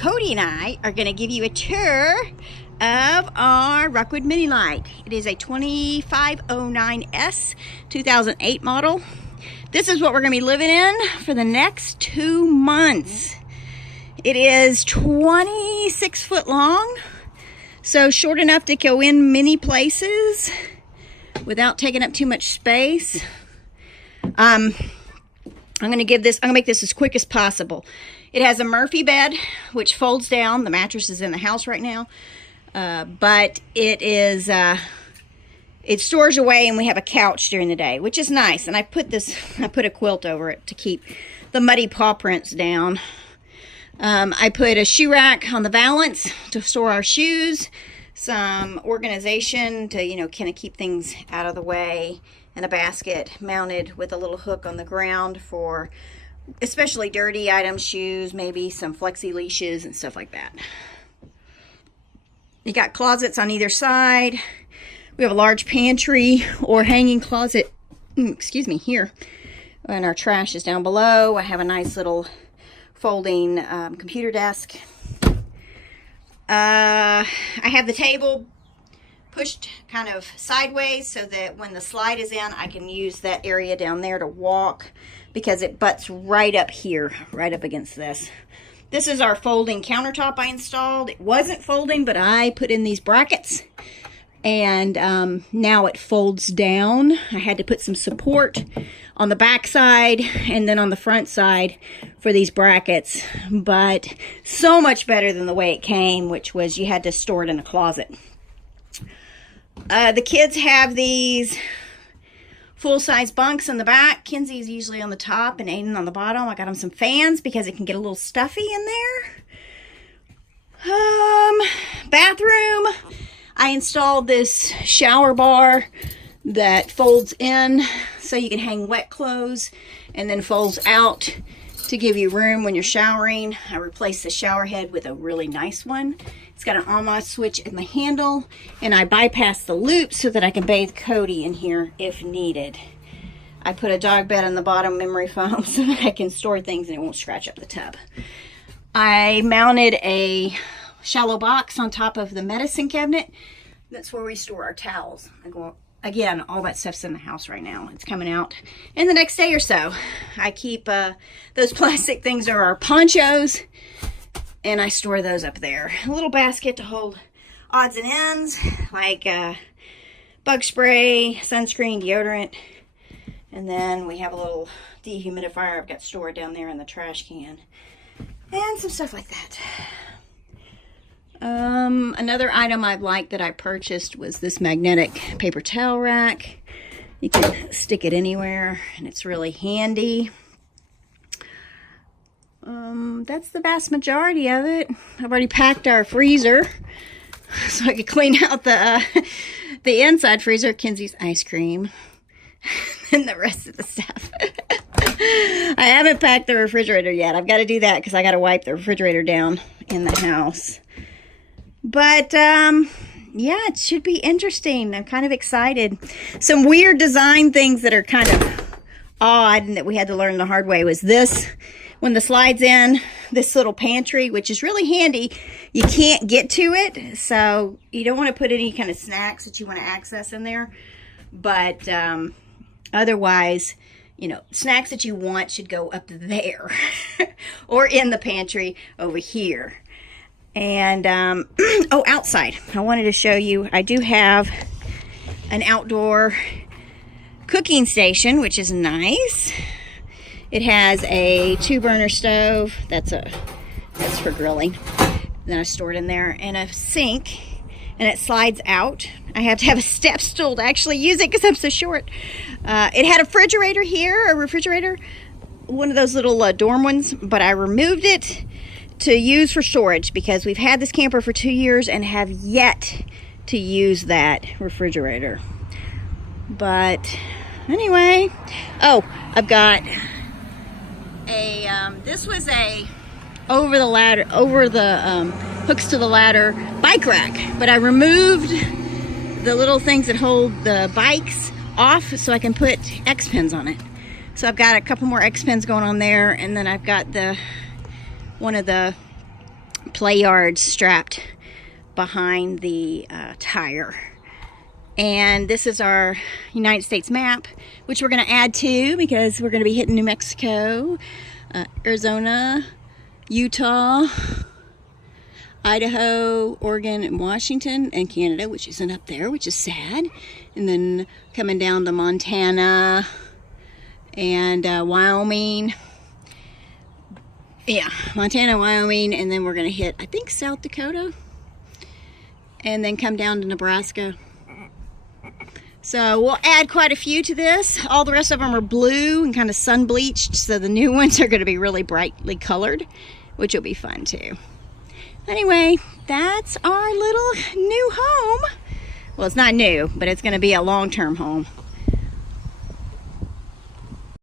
Cody and I are going to give you a tour of our Rockwood Mini LIte. It is a 2018R-RockwoodMiniLite2509S 2008 model. This is what we're going to be living in for the next 2 months. It is 26 foot long, so short enough to go in many places without taking up too much space. I'm going to make this as quick as possible. It has a Murphy bed, which folds down. The mattress is in the house right now. But it stores away, and we have a couch during the day, which is nice. And I put a quilt over it to keep the muddy paw prints down. I put a shoe rack on the valance to store our shoes, some organization to, kind of keep things out of the way, and a basket mounted with a little hook on the ground for especially dirty items, shoes, maybe some flexi leashes and stuff like that. You got closets on either side. We have a large pantry or hanging closet, here. And our trash is down below. I have a nice little folding computer desk. I have the table pushed kind of sideways so that when the slide is in, I can use that area down there to walk, because it butts right up here, right up against this. This is our folding countertop I installed. It wasn't folding, but I put in these brackets, and now it folds down. I had to put some support on the back side and then on the front side for these brackets, but so much better than the way it came, which was you had to store it in a closet. The kids have these full-size bunks in the back. Kenzie's usually on the top and Aiden on the bottom. I got them some fans because it can get a little stuffy in there. Bathroom. I installed this shower bar that folds in so you can hang wet clothes and then folds out to give you room when you're showering. I replaced the shower head with a really nice one. It's got an on-off switch in the handle, and I bypassed the loop so that I can bathe Cody in here if needed. I put a dog bed on the bottom, memory foam, so that I can store things and it won't scratch up the tub. I mounted a shallow box on top of the medicine cabinet. That's where we store our towels. Again, all that stuff's in the house right now. It's coming out in the next day or so. I keep those plastic things are our ponchos, and I store those up there. A little basket to hold odds and ends, like bug spray, sunscreen, deodorant. And then we have a little dehumidifier I've got stored down there in the trash can. And some stuff like that. Another item I've liked that I purchased was this magnetic paper towel rack. You can stick it anywhere, and it's really handy. That's the vast majority of it. I've already packed our freezer so I could clean out the inside freezer, Kenzie's ice cream, and the rest of the stuff. I haven't packed the refrigerator yet. I've got to do that because I got to wipe the refrigerator down in the house. But yeah, it should be interesting. I'm kind of excited. Some weird design things that are kind of odd and that we had to learn the hard way was this. When the slide's in, this little pantry, which is really handy, you can't get to it. So you don't want to put any kind of snacks that you want to access in there. But otherwise, snacks that you want should go up there or in the pantry over here. And, oh, outside. I wanted to show you, I do have an outdoor cooking station, which is nice. It has a 2-burner stove. That's for grilling. Then I store it in there, and a sink, and it slides out. I have to have a step stool to actually use it because I'm so short. It had a refrigerator, one of those little dorm ones, but I removed it to use for storage because we've had this camper for 2 years and have yet to use that refrigerator. But anyway, oh, I've got this was a over the hooks to the ladder bike rack, but I removed the little things that hold the bikes off so I can put X pins on it. So I've got a couple more X pins going on there, and then I've got one of the play yards strapped behind the tire. And this is our United States map, which we're going to add to because we're going to be hitting New Mexico, Arizona, Utah, Idaho, Oregon, and Washington, and Canada, which isn't up there, which is sad. And then coming down to Montana and Wyoming. Yeah, Montana, Wyoming, and then we're going to hit, I think, South Dakota. And then come down to Nebraska. So we'll add quite a few to this. All the rest of them are blue and kind of sun bleached, so the new ones are going to be really brightly colored, which will be fun too. Anyway, that's our little new home. Well, it's not new, but it's going to be a long-term home.